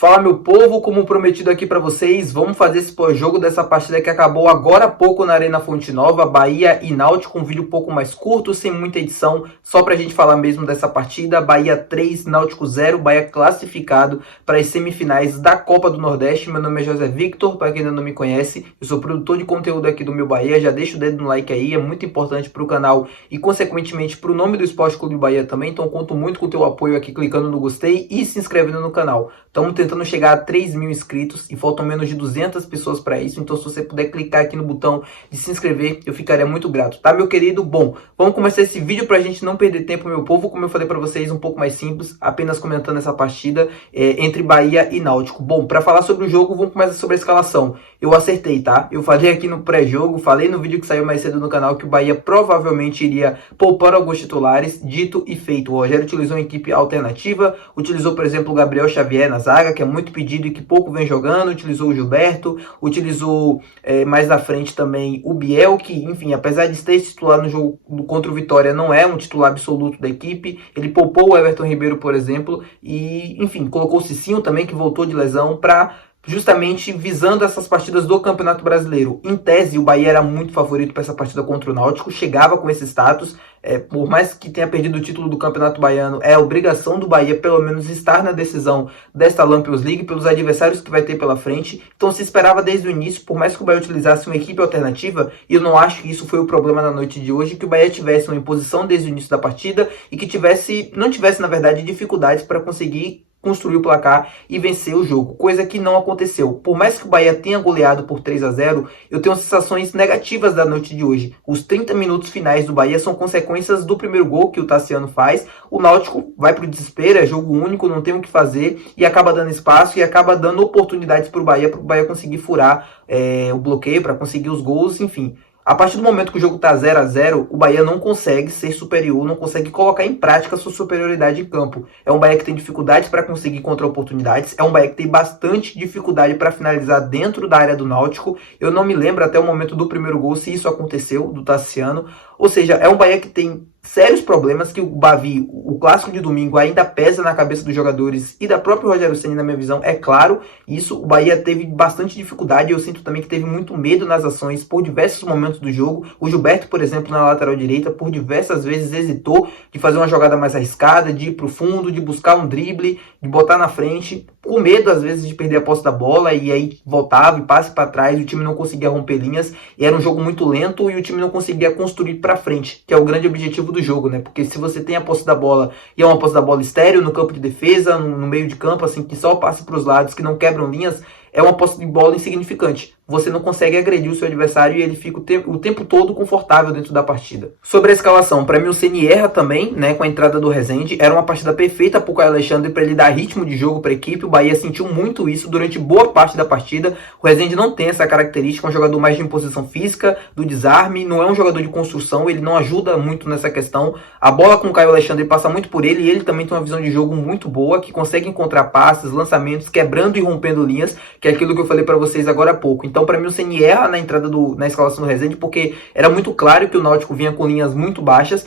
Fala, meu povo, como prometido aqui para vocês, vamos fazer esse pós-jogo dessa partida que acabou agora há pouco na Arena Fonte Nova, Bahia e Náutico, um vídeo um pouco mais curto, sem muita edição, só para a gente falar mesmo dessa partida. Bahia 3, Náutico 0, Bahia classificado para as semifinais da Copa do Nordeste. Meu nome é José Victor, para quem ainda não me conhece, eu sou produtor de conteúdo aqui do Meu Bahia, já deixa o dedo no like aí, é muito importante para o canal e consequentemente para o nome do Esporte Clube Bahia também, então conto muito com o teu apoio aqui clicando no gostei e se inscrevendo no canal. Estamos tentando chegar a 3 mil inscritos e faltam menos de 200 pessoas para isso, então se você puder clicar aqui no botão de se inscrever, eu ficaria muito grato, tá, meu querido? Bom, vamos começar esse vídeo para a gente não perder tempo, meu povo. Como eu falei para vocês, um pouco mais simples, apenas comentando essa partida entre Bahia e Náutico. Bom, para falar sobre o jogo, vamos começar sobre a escalação. Eu acertei, tá? Eu falei aqui no pré-jogo, falei no vídeo que saiu mais cedo no canal que o Bahia provavelmente iria poupar alguns titulares, dito e feito. O Rogério utilizou uma equipe alternativa, utilizou, por exemplo, o Gabriel Xavier na zaga, que é muito pedido e que pouco vem jogando, utilizou o Gilberto, utilizou mais na frente também o Biel, que, enfim, apesar de ter titular no jogo contra o Vitória, não é um titular absoluto da equipe. Ele poupou o Everton Ribeiro, por exemplo, e, enfim, colocou o Cicinho também, que voltou de lesão, para justamente visando essas partidas do Campeonato Brasileiro. Em tese, o Bahia era muito favorito para essa partida contra o Náutico, chegava com esse status, por mais que tenha perdido o título do Campeonato Baiano, é obrigação do Bahia pelo menos estar na decisão desta Lampions League pelos adversários que vai ter pela frente. Então se esperava desde o início, por mais que o Bahia utilizasse uma equipe alternativa, e eu não acho que isso foi o problema na noite de hoje, que o Bahia tivesse uma imposição desde o início da partida e que não tivesse, na verdade, dificuldades para conseguir construir o placar e vencer o jogo, coisa que não aconteceu. Por mais que o Bahia tenha goleado por 3-0, eu tenho sensações negativas da noite de hoje. Os 30 minutos finais do Bahia são consequências do primeiro gol que o Tassiano faz. O Náutico vai para o desespero, é jogo único, não tem o que fazer, e acaba dando espaço e acaba dando oportunidades para o Bahia conseguir furar o bloqueio, para conseguir os gols, enfim. A partir do momento que o jogo está 0-0, o Bahia não consegue ser superior, não consegue colocar em prática a sua superioridade em campo. É um Bahia que tem dificuldades para conseguir contra-oportunidades, é um Bahia que tem bastante dificuldade para finalizar dentro da área do Náutico. Eu não me lembro até o momento do primeiro gol se isso aconteceu, do Tassiano. Ou seja, é um Bahia que tem sérios problemas, que o Bavi, o clássico de domingo, ainda pesa na cabeça dos jogadores e da própria Rogério Ceni, na minha visão, é claro. Isso, o Bahia teve bastante dificuldade, eu sinto também que teve muito medo nas ações por diversos momentos do jogo. O Gilberto, por exemplo, na lateral direita, por diversas vezes hesitou de fazer uma jogada mais arriscada, de ir para o fundo, de buscar um drible, de botar na frente, com medo às vezes de perder a posse da bola, e aí voltava e passe para trás, o time não conseguia romper linhas, e era um jogo muito lento e o time não conseguia construir para frente, que é o grande objetivo do jogo, né? Porque se você tem a posse da bola e é uma posse da bola estéril no campo de defesa, no meio de campo, assim, que só passa para os lados, que não quebram linhas, é uma posse de bola insignificante. Você não consegue agredir o seu adversário e ele fica o tempo todo confortável dentro da partida. Sobre a escalação, para mim o Ceni erra também, né, com a entrada do Rezende. Era uma partida perfeita para o Caio Alexandre, para ele dar ritmo de jogo para a equipe. O Bahia sentiu muito isso durante boa parte da partida. O Rezende não tem essa característica, é um jogador mais de imposição física, do desarme, não é um jogador de construção, ele não ajuda muito nessa questão. A bola com o Caio Alexandre passa muito por ele, e ele também tem uma visão de jogo muito boa, que consegue encontrar passes, lançamentos, quebrando e rompendo linhas, que é aquilo que eu falei para vocês agora há pouco. Então, para mim, o Ceni erra na entrada na escalação do Rezende, porque era muito claro que o Náutico vinha com linhas muito baixas,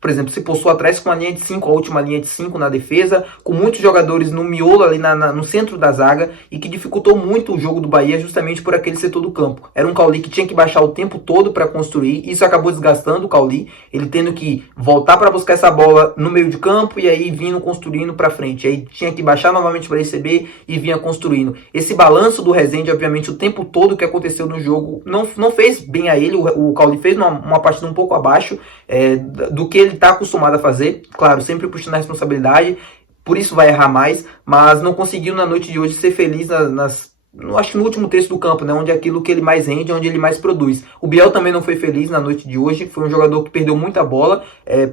por exemplo, se postou atrás com uma linha de 5, a última linha de 5 na defesa, com muitos jogadores no miolo ali no centro da zaga, e que dificultou muito o jogo do Bahia justamente por aquele setor do campo. Era um Cauli que tinha que baixar o tempo todo para construir, isso acabou desgastando o Cauli, ele tendo que voltar para buscar essa bola no meio de campo e aí vindo construindo para frente. Aí tinha que baixar novamente para receber e vinha construindo. Esse balanço do Rezende, obviamente, o tempo todo que aconteceu no jogo não fez bem a ele. O Cauli fez uma partida um pouco abaixo do que ele está acostumado a fazer, claro, sempre puxando a responsabilidade, por isso vai errar mais, mas não conseguiu na noite de hoje ser feliz acho que no último terço do campo, né, onde é aquilo que ele mais rende, onde ele mais produz. O Biel também não foi feliz na noite de hoje, foi um jogador que perdeu muita bola,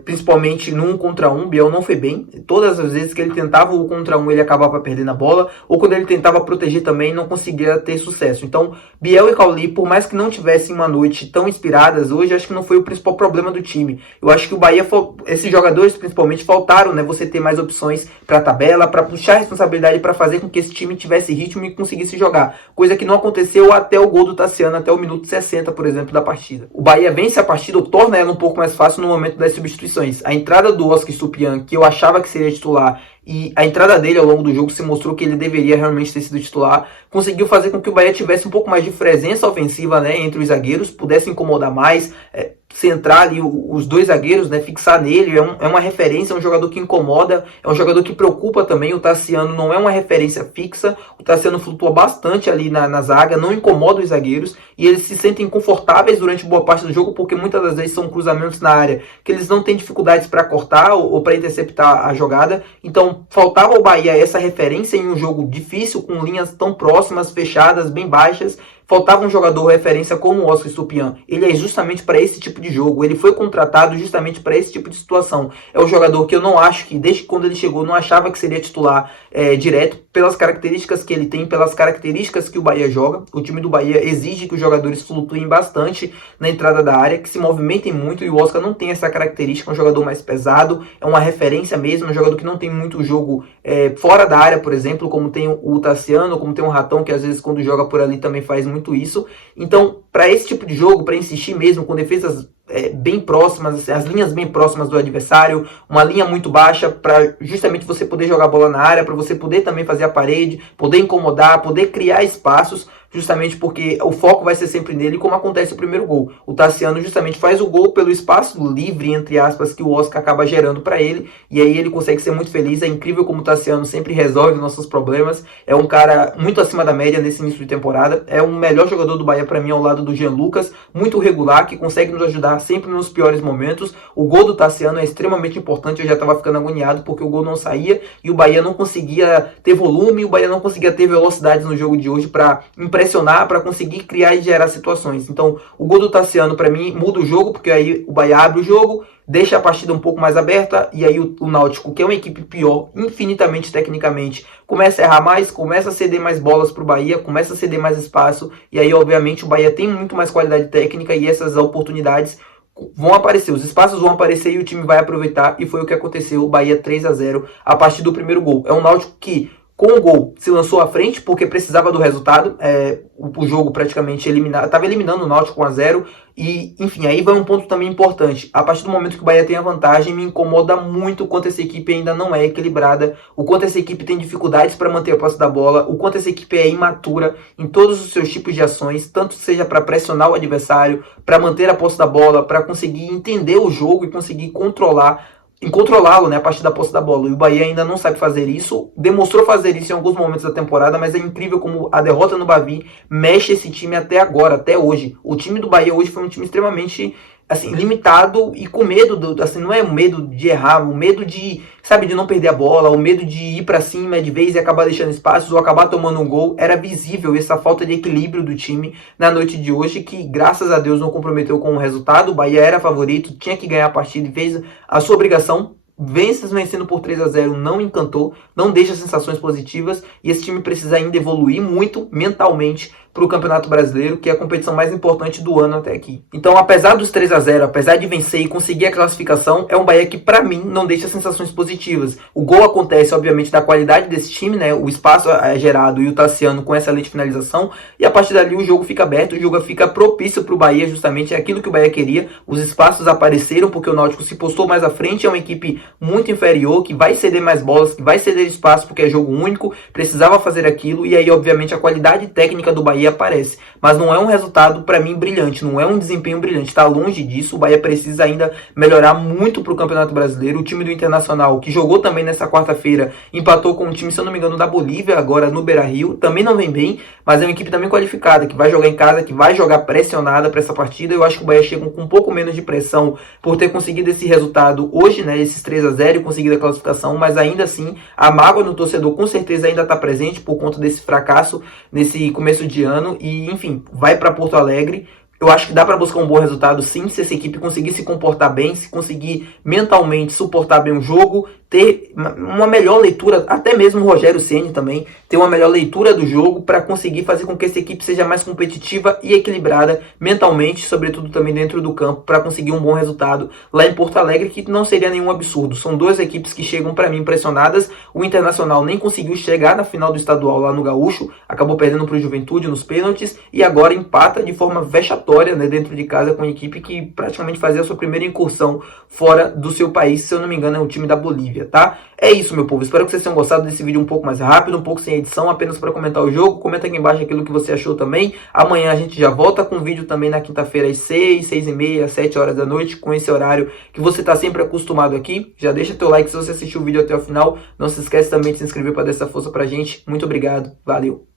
principalmente no 1 contra 1, o Biel não foi bem. Todas as vezes que ele tentava o 1 contra 1, ele acabava perdendo a bola, ou quando ele tentava proteger também, não conseguia ter sucesso. Então, Biel e Cauli, por mais que não tivessem uma noite tão inspiradas hoje, acho que não foi o principal problema do time. Eu acho que o Bahia, esses jogadores principalmente, faltaram, né, você ter mais opções para a tabela, para puxar a responsabilidade, para fazer com que esse time tivesse ritmo e conseguisse jogar. Coisa que não aconteceu até o gol do Tassiano, até o minuto 60, por exemplo, da partida. O Bahia vence a partida, ou torna ela um pouco mais fácil no momento das substituições. A entrada do Oscar Stupian, que eu achava que seria titular, e a entrada dele ao longo do jogo se mostrou que ele deveria realmente ter sido titular. Conseguiu fazer com que o Bahia tivesse um pouco mais de presença ofensiva, né, entre os zagueiros, pudesse incomodar mais, centrar ali os dois zagueiros, né, fixar nele, é uma referência, é um jogador que incomoda, é um jogador que preocupa também. O Tassiano não é uma referência fixa, o Tassiano flutua bastante ali na zaga, não incomoda os zagueiros, e eles se sentem confortáveis durante boa parte do jogo, porque muitas das vezes são cruzamentos na área que eles não têm dificuldades para cortar ou para interceptar a jogada. Então faltava ao Bahia essa referência em um jogo difícil, com linhas tão próximas, fechadas, bem baixas. Faltava um jogador referência como o Oscar Stupian. Ele é justamente para esse tipo de jogo. Ele foi contratado justamente para esse tipo de situação. É um jogador que eu não acho que, desde quando ele chegou, não achava que seria titular direto, pelas características que ele tem, pelas características que o Bahia joga. O time do Bahia exige que os jogadores flutuem bastante na entrada da área, que se movimentem muito, e o Oscar não tem essa característica. É um jogador mais pesado, é uma referência mesmo, é um jogador que não tem muito jogo fora da área, por exemplo, como tem o Tassiano, como tem o Ratão, que às vezes quando joga por ali também faz muito isso. Então, para esse tipo de jogo, para insistir mesmo com defesas bem próximas, assim, as linhas bem próximas do adversário, uma linha muito baixa, para justamente você poder jogar a bola na área, para você poder também fazer a parede, poder incomodar, poder criar espaços, justamente porque o foco vai ser sempre nele, como acontece o primeiro gol. O Tassiano justamente faz o gol pelo espaço livre, entre aspas, que o Oscar acaba gerando para ele, e aí ele consegue ser muito feliz. É incrível como o Tassiano sempre resolve nossos problemas. É um cara muito acima da média nesse início de temporada. É o melhor jogador do Bahia para mim, ao lado do Jean Lucas, muito regular, que consegue nos ajudar sempre nos piores momentos. O gol do Tassiano é extremamente importante. Eu já estava ficando agoniado porque o gol não saía e o Bahia não conseguia ter volume, o Bahia não conseguia ter velocidades no jogo de hoje para pressionar, para conseguir criar e gerar situações. Então, o gol do Tassiano, para mim, muda o jogo, porque aí o Bahia abre o jogo, deixa a partida um pouco mais aberta, e aí o Náutico, que é uma equipe pior, infinitamente tecnicamente, começa a errar mais, começa a ceder mais bolas para o Bahia, começa a ceder mais espaço, e aí, obviamente, o Bahia tem muito mais qualidade técnica, e essas oportunidades vão aparecer, os espaços vão aparecer e o time vai aproveitar, e foi o que aconteceu. O Bahia 3-0 a partir do primeiro gol. É um Náutico que, com o gol, se lançou à frente porque precisava do resultado. O jogo praticamente estava eliminando o Náutico 1-0. E, enfim, aí vai um ponto também importante. A partir do momento que o Bahia tem a vantagem, me incomoda muito o quanto essa equipe ainda não é equilibrada, o quanto essa equipe tem dificuldades para manter a posse da bola, o quanto essa equipe é imatura em todos os seus tipos de ações, tanto seja para pressionar o adversário, para manter a posse da bola, para conseguir entender o jogo e conseguir controlá-lo, né, a partir da posse da bola. E o Bahia ainda não sabe fazer isso, demonstrou fazer isso em alguns momentos da temporada, mas é incrível como a derrota no Bavi mexe esse time até agora, até hoje. O time do Bahia hoje foi um time extremamente, assim, limitado e com medo, assim, não é o medo de errar, o medo de, sabe, de não perder a bola, o medo de ir para cima de vez e acabar deixando espaços ou acabar tomando um gol. Era visível essa falta de equilíbrio do time na noite de hoje, que graças a Deus não comprometeu com o resultado. O Bahia era favorito, tinha que ganhar a partida e fez a sua obrigação. Vencendo por 3-0 não encantou, não deixa sensações positivas, e esse time precisa ainda evoluir muito mentalmente para o Campeonato Brasileiro, que é a competição mais importante do ano até aqui. Então, apesar dos 3-0, apesar de vencer e conseguir a classificação, é um Bahia que, para mim, não deixa sensações positivas. O gol acontece, obviamente, da qualidade desse time, né? O espaço é gerado e o Tassiano com excelente finalização, e a partir dali o jogo fica aberto, o jogo fica propício para o Bahia, justamente é aquilo que o Bahia queria. Os espaços apareceram porque o Náutico se postou mais à frente, é uma equipe muito inferior, que vai ceder mais bolas, que vai ceder espaço porque é jogo único, precisava fazer aquilo, e aí, obviamente, a qualidade técnica do Bahia aparece, mas não é um resultado para mim brilhante, não é um desempenho brilhante, está longe disso. O Bahia precisa ainda melhorar muito para o Campeonato Brasileiro. O time do Internacional, que jogou também nessa quarta-feira, empatou com um time, se eu não me engano, da Bolívia, agora no Beira-Rio, também não vem bem, mas é uma equipe também qualificada, que vai jogar em casa, que vai jogar pressionada para essa partida. Eu acho que o Bahia chega com um pouco menos de pressão por ter conseguido esse resultado hoje, né, esses 3-0 e conseguido a classificação, mas ainda assim a mágoa no torcedor com certeza ainda está presente por conta desse fracasso nesse começo de ano. E, enfim, vai para Porto Alegre. Eu acho que dá para buscar um bom resultado, sim, se essa equipe conseguir se comportar bem, se conseguir mentalmente suportar bem o jogo, ter uma melhor leitura, até mesmo o Rogério Ceni também, ter uma melhor leitura do jogo para conseguir fazer com que essa equipe seja mais competitiva e equilibrada mentalmente, sobretudo também dentro do campo, para conseguir um bom resultado lá em Porto Alegre, que não seria nenhum absurdo. São duas equipes que chegam para mim pressionadas. O Internacional nem conseguiu chegar na final do estadual lá no Gaúcho, acabou perdendo para o Juventude nos pênaltis e agora empata de forma vexatória, né, dentro de casa com a equipe que praticamente fazia a sua primeira incursão fora do seu país, se eu não me engano é o time da Bolívia. Bahia, tá? É isso, meu povo. Espero que vocês tenham gostado desse vídeo um pouco mais rápido, um pouco sem edição, apenas para comentar o jogo. Comenta aqui embaixo aquilo que você achou também. Amanhã a gente já volta com vídeo também na quinta-feira às 6, 6h30, 7 horas da noite, com esse horário que você tá sempre acostumado aqui. Já deixa teu like se você assistiu o vídeo até o final. Não se esquece também de se inscrever para dar essa força pra gente. Muito obrigado. Valeu.